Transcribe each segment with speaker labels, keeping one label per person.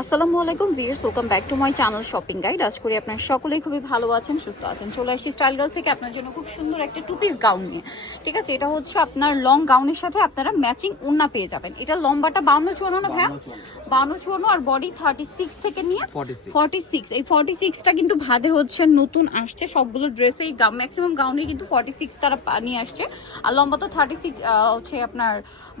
Speaker 1: আসসালামু আলাইকুম viewers welcome back to my channel shopping guide আজ করি আপনার সকলেই খুবই ভালো আছেন সুস্থ আছেন। চলে আসছি স্টাইল গার্লস থেকে আপনার জন্য খুব সুন্দর একটা টু পিস গাউন নিয়ে। ঠিক আছে এটা হচ্ছে আপনার লং গাউনের সাথে আপনারা ম্যাচিং ওড়না পেয়ে যাবেন। এটা লম্বাটা বাউন্ন চুয়ান্ন না ভ্যা বাউন্ন চুয়ান্ন। আর বডি থার্টি সিক্স থেকে নিয়ে
Speaker 2: 46
Speaker 1: ফর্টি সিক্স এই ফর্টি সিক্সটা কিন্তু ভাদের হচ্ছে নতুন আসছে। সবগুলো ড্রেসে ড্রেসেই ম্যাক্সিমাম গাউনে কিন্তু ফর্টি সিক্স তারা নিয়ে আসছে। আর লম্বা তো থার্টি সিক্স হচ্ছে আপনার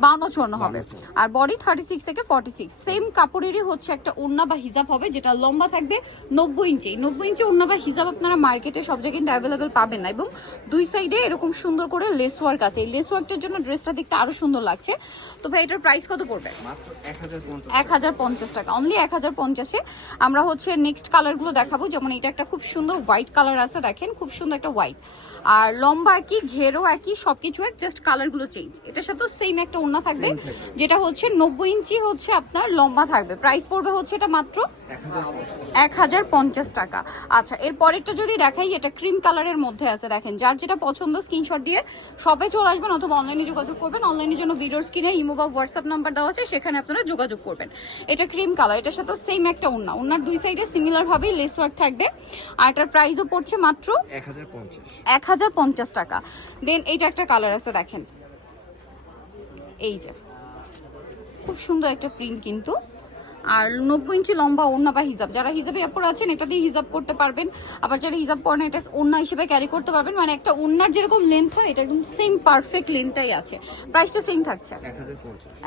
Speaker 1: বাউন্ন চুয়ান্ন হবে। আর বডি থার্টি সিক্স থেকে ফর্টি সিক্স সেম কাপড়েরই হচ্ছে একটা ওড়না বা হিজাব হবে যেটা লম্বা থাকবে নব্বই ইঞ্চি। নব্বই ইঞ্চি ওড়না বা হিজাব আপনারা মার্কেটে সব জায়গায় কিন্তু অ্যাভেলেবেল পাবেন না এবং দুই সাইডে এরকম সুন্দর করে লেস ওয়ার্ক আছে। এই লেস ওয়ার্কটার জন্য ড্রেসটা দেখতে আরও সুন্দর লাগছে। তো ভাই এটার প্রাইস কত পড়বে?
Speaker 2: এক হাজার পঞ্চাশ
Speaker 1: এক হাজার পঞ্চাশ টাকা। অনলি এক হাজার পঞ্চাশে। আমরা হচ্ছে নেক্সট কালারগুলো দেখাবো। যেমন এটা একটা খুব সুন্দর হোয়াইট কালার আছে দেখেন। খুব সুন্দর একটা হোয়াইট আর লম্বা একই ঘেরও একই সব কিছু এক জাস্ট কালারগুলো চেঞ্জ এটার সাথেও সেম একটা ওড়না থাকবে। যেটা হচ্ছে নব্বই ইঞ্চি হচ্ছে আপনার লম্বা থাকবে। প্রাইস পড়বে হচ্ছে এটা মাত্র
Speaker 2: এক হাজার পঞ্চাশ।
Speaker 1: টাকা। আচ্ছা এর পরেরটা যদি দেখাই এটা ক্রিম কালারের মধ্যে আছে দেখেন। যার যেটা পছন্দ স্ক্রিনশট দিয়ে সবে চলে আসবেন অথবা অনলাইনে যোগাযোগ করবেন। অনলাইনের জন্য ভিডিওর স্ক্রিনে ইমো বা হোয়াটসঅ্যাপ নাম্বার দেওয়া আছে সেখানে আপনারা যোগাযোগ করবেন। এটা ক্রিম কালার এটার সাথে সেম একটা ওড়না। ওড়নার দুই সাইডে সিমিলার ভাবে লেস ওয়ার্ক থাকবে। আর এটার প্রাইসও পড়ছে মাত্র
Speaker 2: এক হাজার পঞ্চাশ।
Speaker 1: টাকা। দেন এইটা একটা কালার আছে দেখেন। এই যে। খুব সুন্দর একটা প্রিন্ট কিন্তু। আর নব্বই ইঞ্চি লম্বা ওড়না বা হিজাব। যারা হিজাবে অ্যাপর আছেন এটা দিয়ে হিজাব করতে পারবেন। আবার যারা হিজাব করেন এটা ওড়না হিসেবে ক্যারি করতে পারবেন। মানে একটা ওড়নার যেরকম লেন্থ হয় এটা একদম সেম পারফেক্ট লেন্থটাই আছে। প্রাইসটা সেম থাকছে।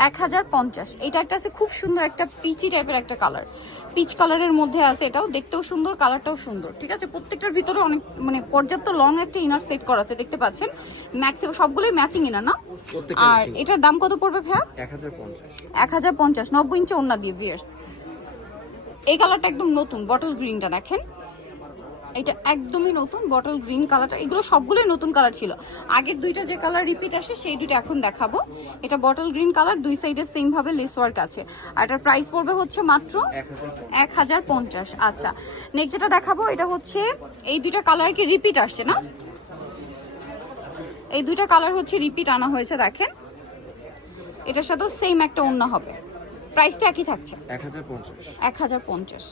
Speaker 2: এক হাজার পঞ্চাশ।
Speaker 1: এটা একটা আছে খুব সুন্দর একটা পিচি টাইপের একটা কালার পিচ কালারের মধ্যে আছে এটাও। দেখতেও সুন্দর কালারটাও সুন্দর। ঠিক আছে? প্রত্যেকটার ভিতরে অনেক মানে পর্যাপ্ত লং একটা ইনার সেট করা আছে দেখতে পাচ্ছেন? ম্যাক্সিমাম সবগুলোই ম্যাচিং ইনার না? আর এটার দাম কত পড়বে ভ্যা
Speaker 2: এক হাজার পঞ্চাশ।
Speaker 1: এক হাজার পঞ্চাশ। নব্বই ইঞ্চি ওড়না দিয়ে ভিয়ার্স এই কালারটা একদম নতুন বটল গ্রিনটা দেখেন। এটা একদমই নতুন বটল গ্রিন কালারটা। এগুলো সবগুলোই নতুন কালার ছিল। আগের দুইটা যে কালার রিপিট আসে, সেই দুইটা এখন দেখাবো। এটা বটল গ্রিন কালার, দুই সাইডে সেম ভাবে লেস ওয়ার্ক আছে। আর এটার প্রাইস পড়বে হচ্ছে মাত্র
Speaker 2: এক হাজার পঞ্চাশ।
Speaker 1: আচ্ছা নেক্সট যেটা দেখাবো, এটা হচ্ছে এই দুইটা কালার কি রিপিট আসছে না? এই দুইটা কালার হচ্ছে রিপিট আনা হয়েছে, দেখেন। এটার সাথেও সেম একটা অন্য হবে। প্রাইসটা একই থাকছে।
Speaker 2: এক হাজার পঞ্চাশ।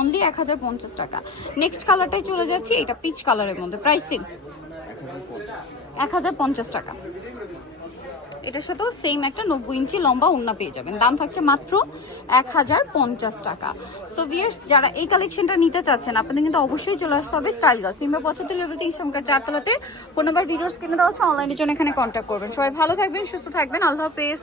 Speaker 1: অনলি এক হাজার পঞ্চাশ টাকা। নেক্সট কালারটাই চলে যাচ্ছি এটা পিচ কালারের মধ্যে। প্রাইসিং এক হাজার পঞ্চাশ। টাকা। এটার সাথেও সেম একটা নব্বই ইঞ্চি লম্বা ওড়না পেয়ে যাবেন। দাম থাকছে মাত্র এক হাজার পঞ্চাশ টাকা। সো ভিয়ার্স যারা এই কালেকশনটা নিতে চাচ্ছেন আপনাদের কিন্তু অবশ্যই চলে আসতে হবে স্টাইল গাছ কিংবা পঁচাত্তর লেভেল তিন সংখ্যার চারতলাতে। ফোন নাম্বার ভিডিওস কিনে দেওয়া আছে অনলাইনের জন্য এখানে কন্ট্যাক্ট করবেন। সবাই ভালো থাকবেন সুস্থ থাকবেন। আল্লাহ হাফেজ।